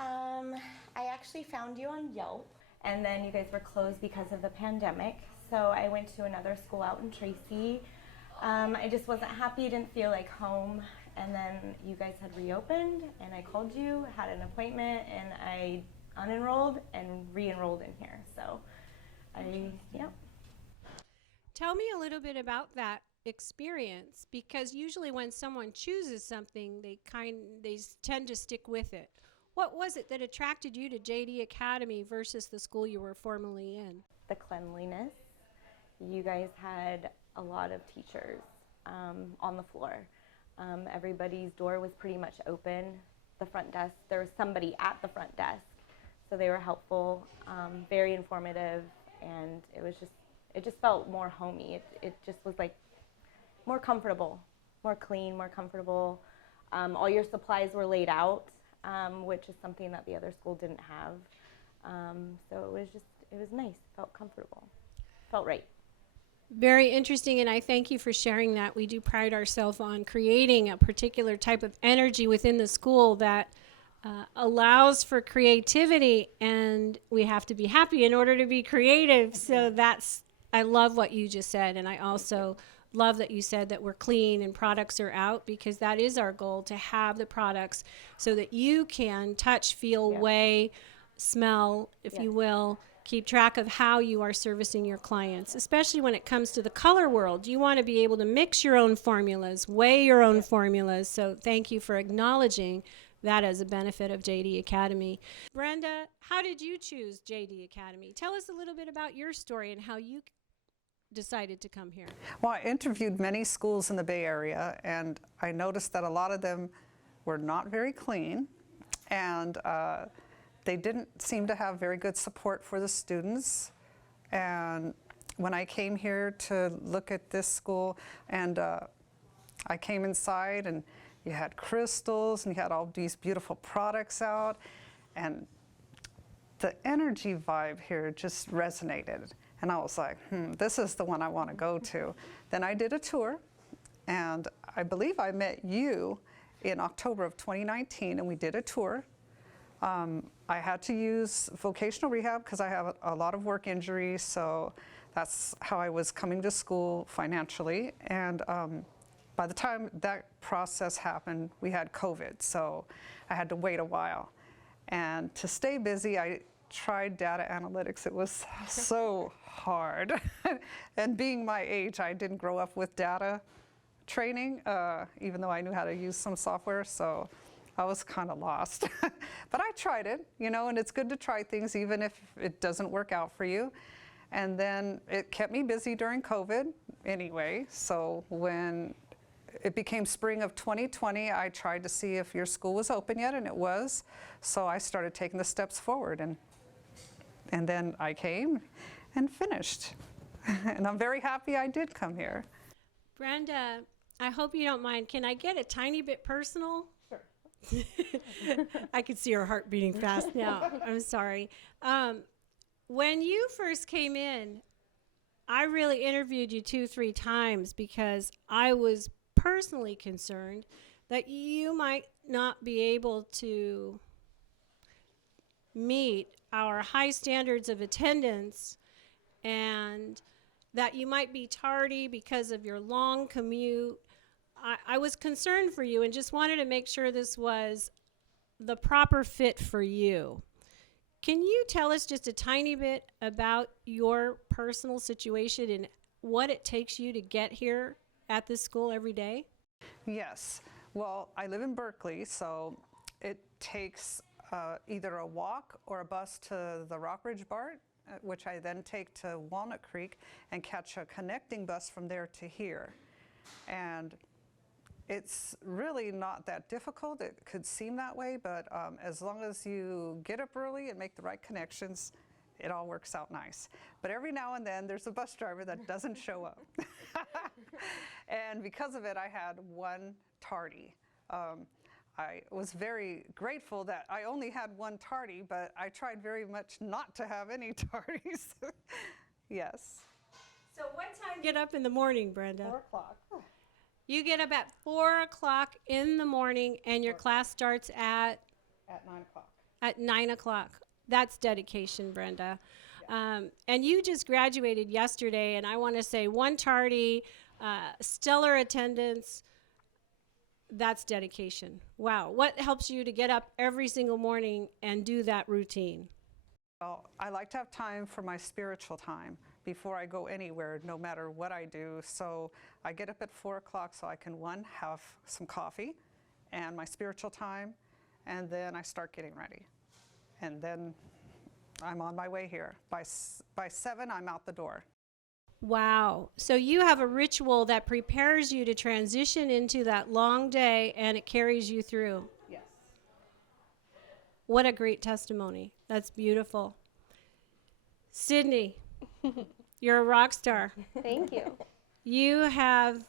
I actually found you on Yelp, and then you guys were closed because of the pandemic. So I went to another school out in Tracy. I just wasn't happy, didn't feel like home. And then you guys had reopened, and I called you, had an appointment, and I unenrolled and re-enrolled in here. So yeah. Tell me a little bit about that experience, because usually when someone chooses something, they tend to stick with it. What was it that attracted you to JD Academy versus the school you were formerly in? The cleanliness. You guys had a lot of teachers on the floor. Everybody's door was pretty much open. The front desk, there was somebody at the front desk, so they were helpful, very informative, and it just felt more homey. It just was like more comfortable, more clean, more comfortable. All your supplies were laid out, which is something that the other school didn't have. So it was nice, felt comfortable, felt right. Very interesting, and I thank you for sharing that. We do pride ourselves on creating a particular type of energy within the school that allows for creativity, and we have to be happy in order to be creative. So I love what you just said, and I also love that you said that we're clean and products are out, because that is our goal, to have the products so that you can touch, feel, weigh, smell, if you will, keep track of how you are servicing your clients, especially when it comes to the color world. You want to be able to mix your own formulas, weigh your own formulas. So thank you for acknowledging that as a benefit of JD Academy. Brenda, how did you choose JD Academy? Tell us a little bit about your story and how you decided to come here. Well, I interviewed many schools in the Bay Area, and I noticed that a lot of them were not very clean, and they didn't seem to have very good support for the students. And when I came here to look at this school, and I came inside, and you had crystals, and you had all these beautiful products out, and the energy vibe here just resonated. And I was like, this is the one I want to go to. Then I did a tour, and I believe I met you in October of 2019, and we did a tour. I had to use vocational rehab because I have a lot of work injuries, so that's how I was coming to school financially. And by the time that process happened, we had COVID, so I had to wait a while. And to stay busy, I tried data analytics. It was so hard. And being my age, I didn't grow up with data training, even though I knew how to use some software, so I was kind of lost. But I tried it, and it's good to try things even if it doesn't work out for you. And then it kept me busy during COVID anyway, so when it became spring of 2020, I tried to see if your school was open yet, and it was. So I started taking the steps forward, and then I came and finished. And I'm very happy I did come here. Brenda, I hope you don't mind. Can I get a tiny bit personal? Sure. I can see her heart beating fast now. I'm sorry. When you first came in, I really interviewed you 2-3 times because I was personally concerned that you might not be able to meet our high standards of attendance, and that you might be tardy because of your long commute. I was concerned for you and just wanted to make sure this was the proper fit for you. Can you tell us just a tiny bit about your personal situation and what it takes you to get here at this school every day? Yes. Well, I live in Berkeley, so it takes either a walk or a bus to the Rockridge BART, which I then take to Walnut Creek and catch a connecting bus from there to here. And it's really not that difficult. It could seem that way, but as long as you get up early and make the right connections, it all works out nice. But every now and then there's a bus driver that doesn't show up. And because of it, I had one tardy. I was very grateful that I only had one tardy, but I tried very much not to have any tardies. Yes. So what time do you get up in the morning, Brenda? 4 o'clock. You get up at 4 o'clock in the morning, and your class starts at? At 9 o'clock. at 9 o'clock. That's dedication, Brenda. And you just graduated yesterday, and I want to say one tardy, stellar attendance. That's dedication. Wow. What helps you to get up every single morning and do that routine? Well, I like to have time for my spiritual time before I go anywhere, no matter what I do. So I get up at 4 o'clock so I can, one, have some coffee and my spiritual time, and then I start getting ready. And then I'm on my way here. By 7, I'm out the door. Wow. So you have a ritual that prepares you to transition into that long day, and it carries you through. Yes. What a great testimony. That's beautiful. Sydney, you're a rock star. Thank you. You have,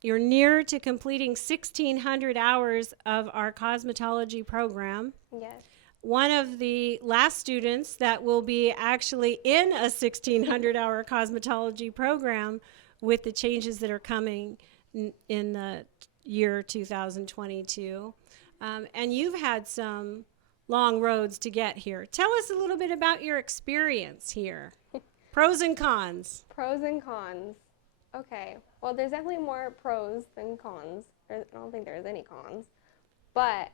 you're near to completing 1,600 hours of our cosmetology program. Yes. One of the last students that will be actually in a 1,600-hour cosmetology program with the changes that are coming in the year 2022. And you've had some long roads to get here. Tell us a little bit about your experience here. Pros and cons. Pros and cons. Okay. Well, there's definitely more pros than cons. I don't think there's any cons. But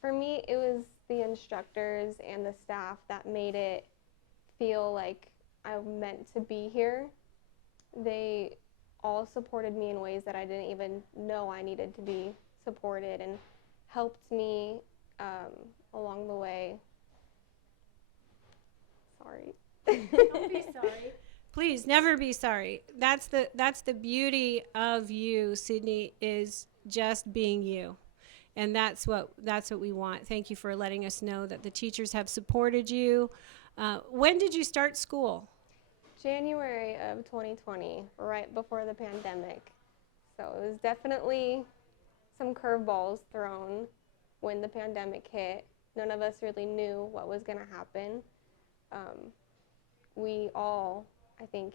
for me, it was the instructors and the staff that made it feel like I'm meant to be here. They all supported me in ways that I didn't even know I needed to be supported, and helped me along the way. Sorry. Don't be sorry. Please never be sorry. That's the beauty of you, Sydney, is just being you. And that's what we want. Thank you for letting us know that the teachers have supported you. When did you start school? January of 2020, right before the pandemic. So it was definitely some curveballs thrown when the pandemic hit. None of us really knew what was going to happen. We all, I think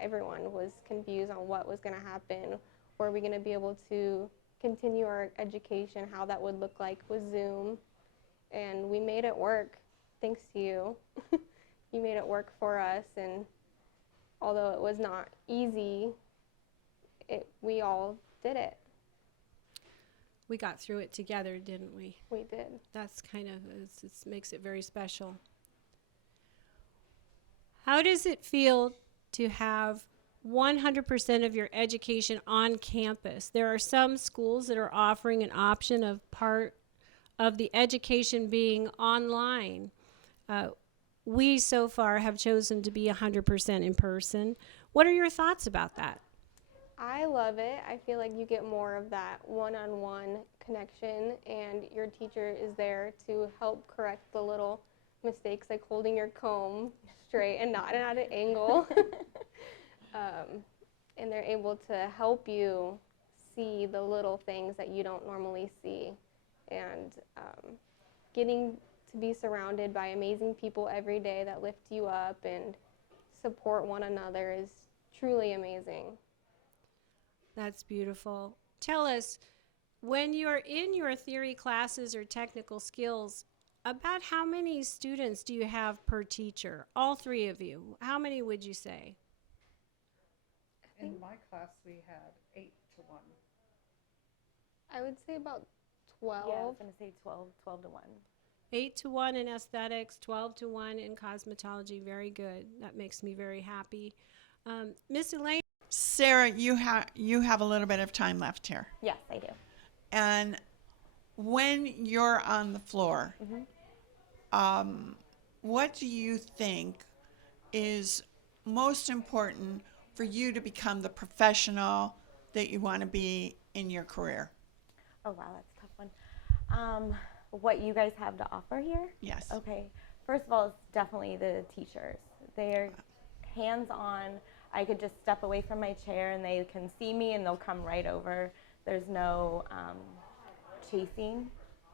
everyone was confused on what was going to happen. Were we going to be able to continue our education, how that would look like with Zoom? And we made it work, thanks to you. You made it work for us, and although it was not easy, we all did it. We got through it together, didn't we? We did. That's kind of, it makes it very special. How does it feel to have 100% of your education on campus? There are some schools that are offering an option of part of the education being online. We so far have chosen to be 100% in person. What are your thoughts about that? I love it. I feel like you get more of that one-on-one connection, and your teacher is there to help correct the little mistakes, like holding your comb straight and not at an angle. And they're able to help you see the little things that you don't normally see. And getting to be surrounded by amazing people every day that lift you up and support one another is truly amazing. That's beautiful. Tell us, when you're in your theory classes or technical skills, about how many students do you have per teacher? All three of you. How many would you say? In my class, we had 8 to 1. I would say about 12. Yeah, I was going to say 12 to 1. 8 to 1 in aesthetics, 12 to 1 in cosmetology. Very good. That makes me very happy. Miss Elaine? Sara, you have a little bit of time left here. Yes, I do. And when you're on the floor, what do you think is most important for you to become the professional that you want to be in your career? Oh, wow, that's a tough one. What you guys have to offer here? Yes. Okay. First of all, it's definitely the teachers. They're hands-on. I could just step away from my chair and they can see me and they'll come right over. There's no chasing,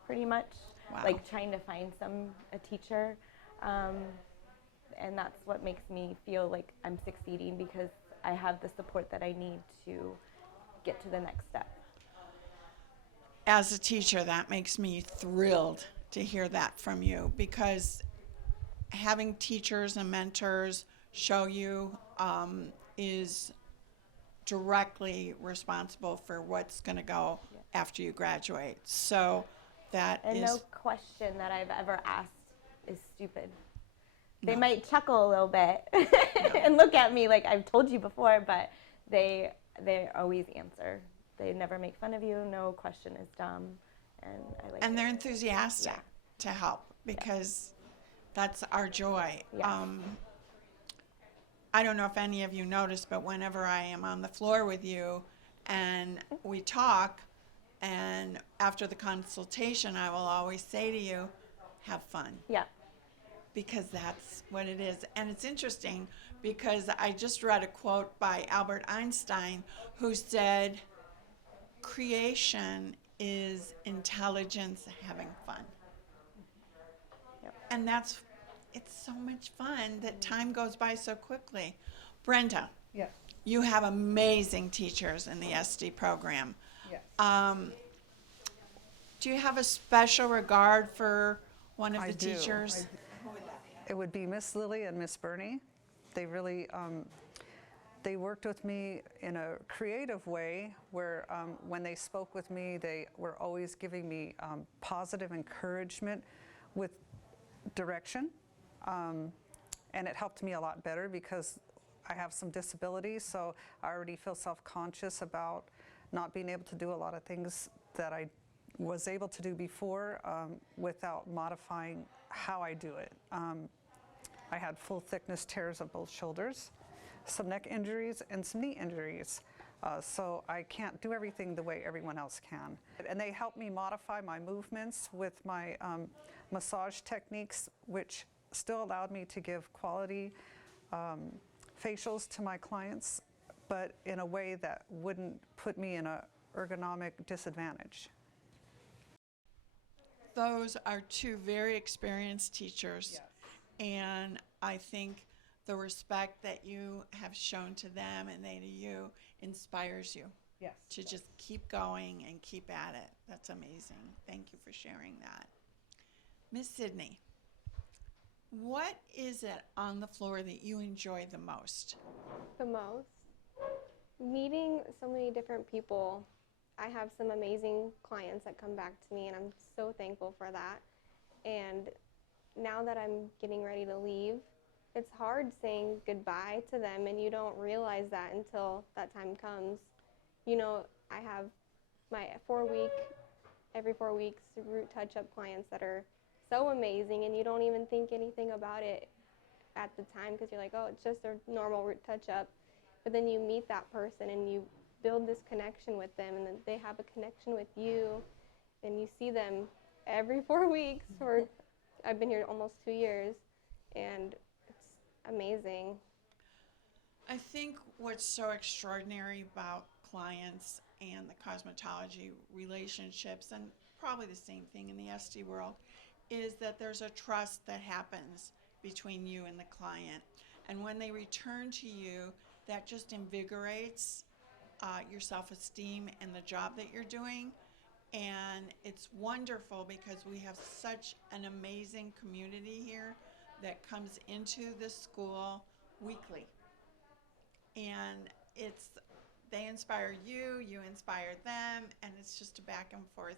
pretty much. Wow. Like trying to find a teacher. And that's what makes me feel like I'm succeeding, because I have the support that I need to get to the next step. as a teacher, that makes me thrilled to hear that from you, because having teachers and mentors show you is directly responsible for what's going to go after you graduate. So that And is no question that I've ever asked is stupid. They No. might chuckle a little bit and look at me like I've told you before, but they always answer. They never make fun of you. No question is dumb, and I like and it. they're enthusiastic Yeah. to help, because that's our joy. Yeah. I don't know if any of you noticed, but whenever I am on the floor with you and we talk, and after the consultation, I will always say to you, have fun, Yeah. because that's what it is. And it's interesting because I just read a quote by Albert Einstein, who said, creation is intelligence having fun. Yep. And it's so much fun that time goes by so quickly. Brenda, Yes. you have amazing teachers in the SD program. Yes. Do you have a special regard for one of I the do. teachers? It would be Miss Lily and Miss Bernie. They really, they worked with me in a creative way where when they spoke with me, they were always giving me positive encouragement with direction. And it helped me a lot better because I have some disabilities, so I already feel self-conscious about not being able to do a lot of things that I was able to do before without modifying how I do it. I had full thickness tears of both shoulders, some neck injuries, and some knee injuries. So I can't do everything the way everyone else can. And they helped me modify my movements with my massage techniques, which still allowed me to give quality facials to my clients, but in a way that wouldn't put me in an ergonomic disadvantage. Those are two very experienced teachers. And I think the respect that you have shown to them and they to you inspires you Yes. to just keep going and keep at it. That's amazing. Thank you for sharing that. Miss Sydney, what is it on the floor that you enjoy the most? The most. Meeting so many different people. I have some amazing clients that come back to me, and I'm so thankful for that. And now that I'm getting ready to leave, it's hard saying goodbye to them, and you don't realize that until that time comes. You know, I have my every 4 weeks, root touch-up clients that are so amazing, and you don't even think anything about it at the time because you're like, oh, it's just a normal root touch-up. But then you meet that person and you build this connection with them, and then they have a connection with you, and you see them every 4 weeks for I've been here almost 2 years, and it's amazing. I think what's so extraordinary about clients and the cosmetology relationships, and probably the same thing in the SD world, is that there's a trust that happens between you and the client. And when they return to you, that just invigorates your self-esteem and the job that you're doing. And it's wonderful because we have such an amazing community here that comes into this school weekly. And they inspire you, you inspire them, and it's just a back and forth.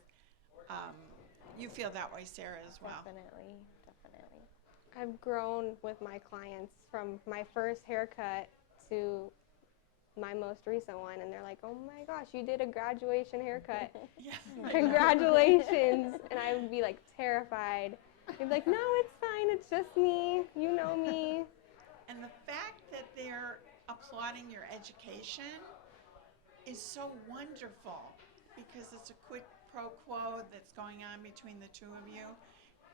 You feel that way, Sara, as well. Definitely. I've grown with my clients from my first haircut to my most recent one, and they're like, oh my gosh, you did a graduation haircut. Yeah. Congratulations. And I would be like terrified. They'd be like, no, it's fine, it's just me, you know me. And the fact that they're applauding your education is so wonderful because it's a quid pro quo that's going on between the two of you.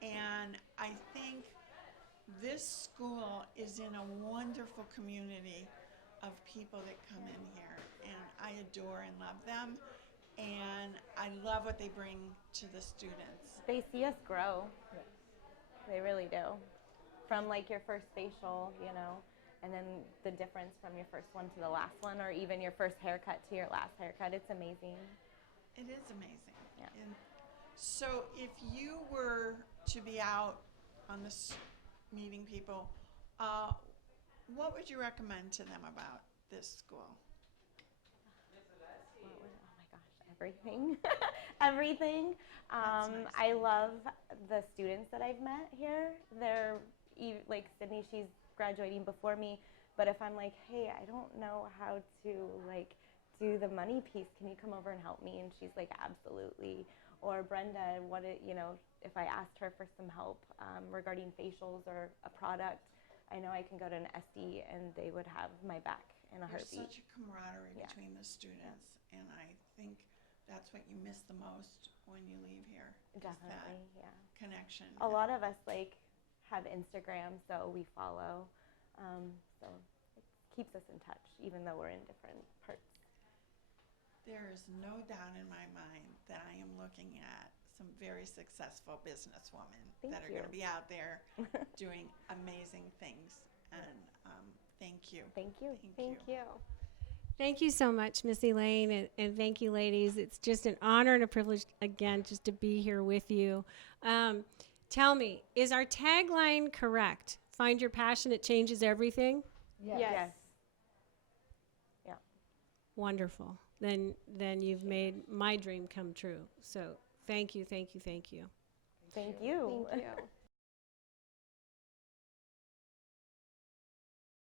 And I think this school is in a wonderful community of people that come in here, and I adore and love them, and I love what they bring to the students. They see us grow. They really do. From like your first facial, and then the difference from your first one to the last one, or even your first haircut to your last haircut. It's amazing. It is amazing. Yeah. And So if you were to be out on this meeting people, what would you recommend to them about this school? Oh my gosh, everything. Everything. Nice. I love the students that I've met here. They're like Sydney, she's graduating before me, but if I'm like, hey, I don't know how to like do the money piece, can you come over and help me? And she's like, absolutely. Or Brenda, if I asked her for some help regarding facials or a product, I know I can go to an SD and they would have my back in a There's heartbeat. such a camaraderie Yeah. between the students, and I think that's what you miss the most when you leave here. is Definitely, that yeah. connection. A lot of us like have Instagram, so we follow. So it keeps us in touch, even though we're in different parts. There is no doubt in my mind that I am looking at some very successful businesswomen Thank that are you. going to be out there doing amazing things. And thank you. Thank you. Thank you. Thank you so much, Miss Elaine, and thank you, ladies. It's just an honor and a privilege, again, just to be here with you. Tell me, is our tagline correct? Find your passion, it changes everything? Yes. Yeah. Wonderful. Then you've made my dream come true. So thank you, thank you, thank you. Thank you. Thank you.